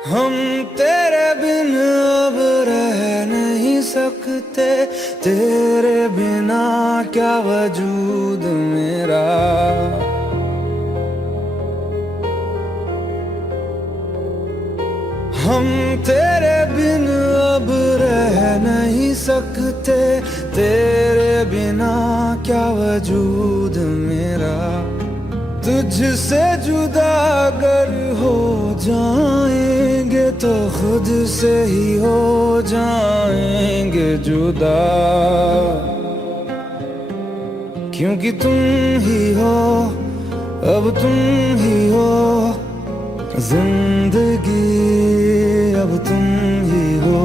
हम तेरे बिन अब रह नहीं सकते, तेरे बिना क्या वजूद मेरा। हम तेरे बिन अब रह नहीं सकते, तेरे बिना क्या वजूद मेरा। तुझसे जुदा अगर हो जाएंगे तो खुद से ही हो जाएंगे जुदा, क्योंकि तुम ही हो, अब तुम ही हो जिंदगी, अब तुम ही हो।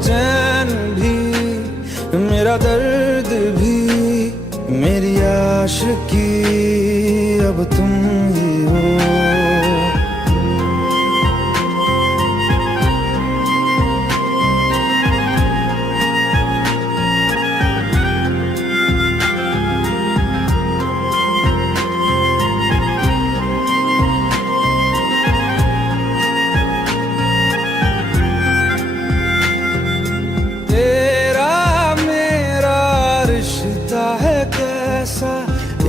चैन भी मेरा, दर्द भी मेरी आशिकी, अब तुम ही हो।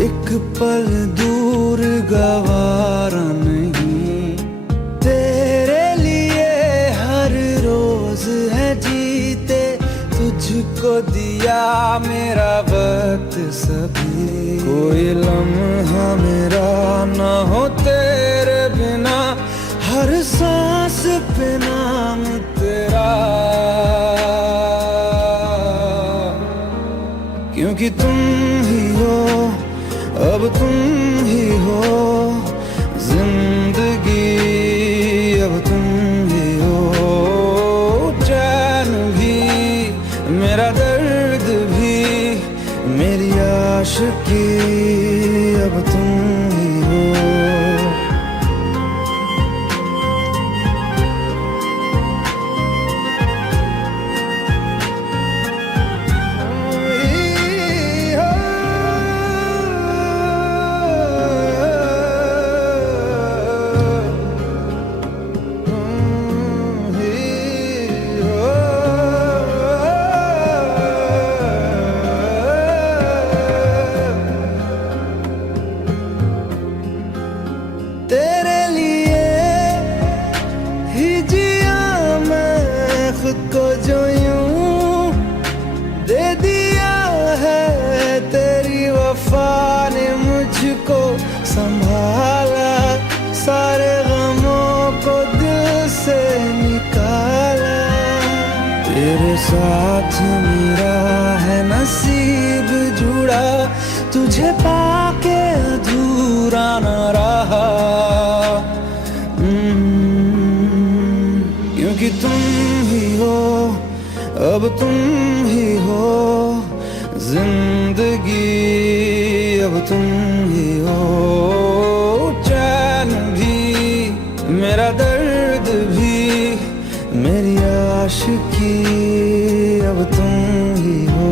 एक पल दूर गवारा नहीं, तेरे लिए हर रोज है जीते, तुझको दिया मेरा वक्त सभी। कोई लम्हा मेरा ना हो तेरे बिना, हर सांस पे नाम तेरा, क्योंकि तुम ही हो, अब तुम ही हो जिंदगी, अब तुम ही हो। चैन भी मेरा, दर्द भी मेरी आशिकी, अब तुम ही हो। तेरे लिए ही जिया मैं खुद को, जो यूं दे दिया है तेरी वफा ने मुझको संभाला, सारे गमों को दिल से निकाला। तेरे साथ मेरा है नसीब जुड़ा, तुझे पाके अधूरा न रहा, क्योंकि तुम ही हो, अब तुम ही हो जिंदगी, अब तुम ही हो। चैन भी मेरा, दर्द भी मेरी आशिकी, अब तुम ही हो,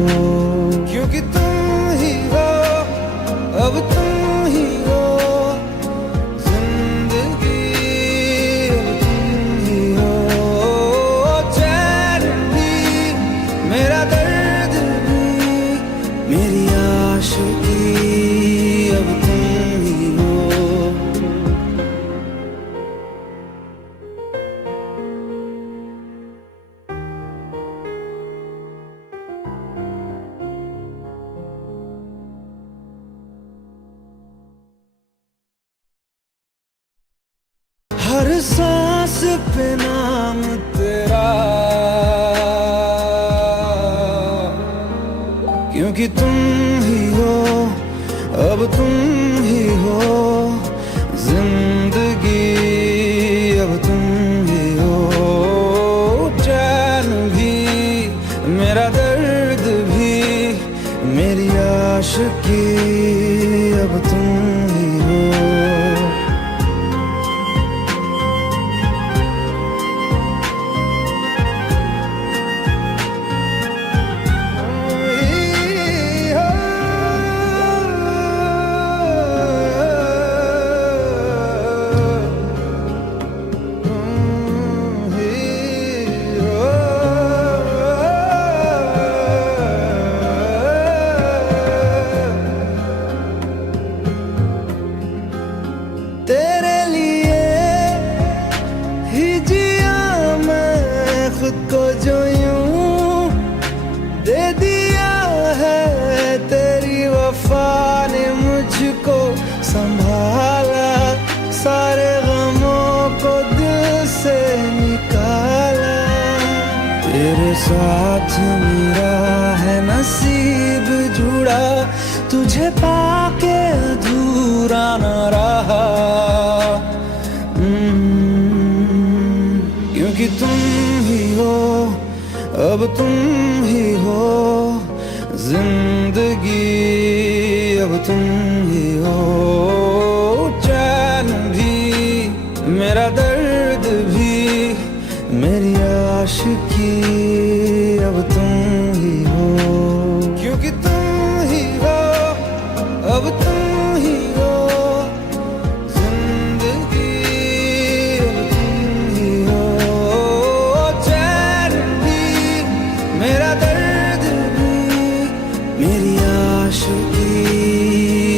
क्योंकि तुम ही हो, अब तुम ही हो जिंदगी, अब तुम ही हो। चैन भी मेरा, दर्द भी मेरी आशिकी, अब तुम ही हो। हर सांस पे नाम तेरा, क्योंकि तुम ही हो, अब तुम ही हो जिंदगी, अब तुम ही हो। चैन भी मेरा, दर्द भी मेरी आशिकी, अब तुम ही हो। संभाला, सारे गमों को दिल से निकाला। तेरे साथ मेरा है नसीब जुड़ा, तुझे पाके अधूरा न रहा। क्योंकि तुम ही हो, अब तुम ही हो जिंदगी, अब तुम ही हो चैन भी, मेरा दर्द भी, मेरी आशिकी, अब तुम ही हो। क्योंकि तुम ही हो, अब तुम ही हो जिंदगी, अब तुम ही हो चैन भी, मेरा दर्द भी, मेरी आशिकी,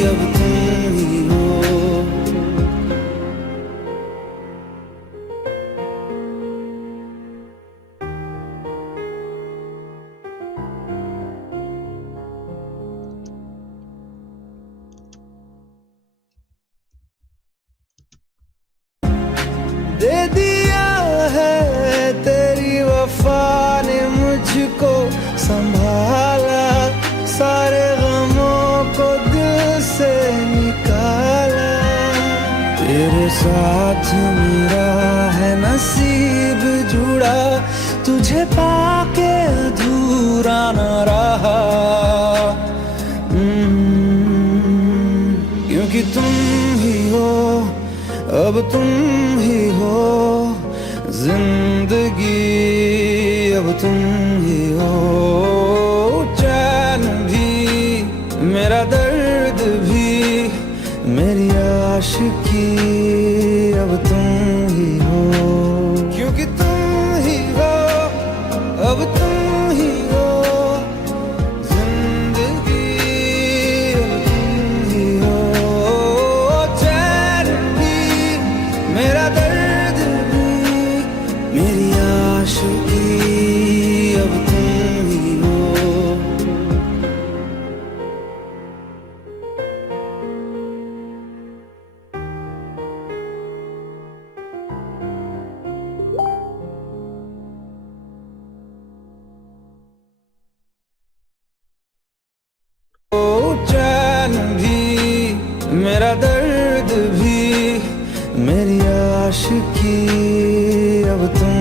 अब तुम ही हो। दे दिया है तेरी वफा ने मुझको संभाला, सारे गमों को दिल से निकाला। तेरे साथ मेरा है नसीब जुड़ा, तुझे पाके अधूरा न रहा। क्योंकि तुम ही हो, अब तुम ही हो जिंदगी, अब तुम ही हो चैन भी, मेरा दर्द भी, मेरी आशिकी, अब तुम ही हो। क्योंकि तुम ही हो, अब तुम ही हो जिंदगी, अब तुम ही हो चैन भी, मेरा दर्द भी, मेरी आशिकी, अब तुम ही हो। चैन भी, मेरा दर्द भी, मेरी आशिकी, अब तुम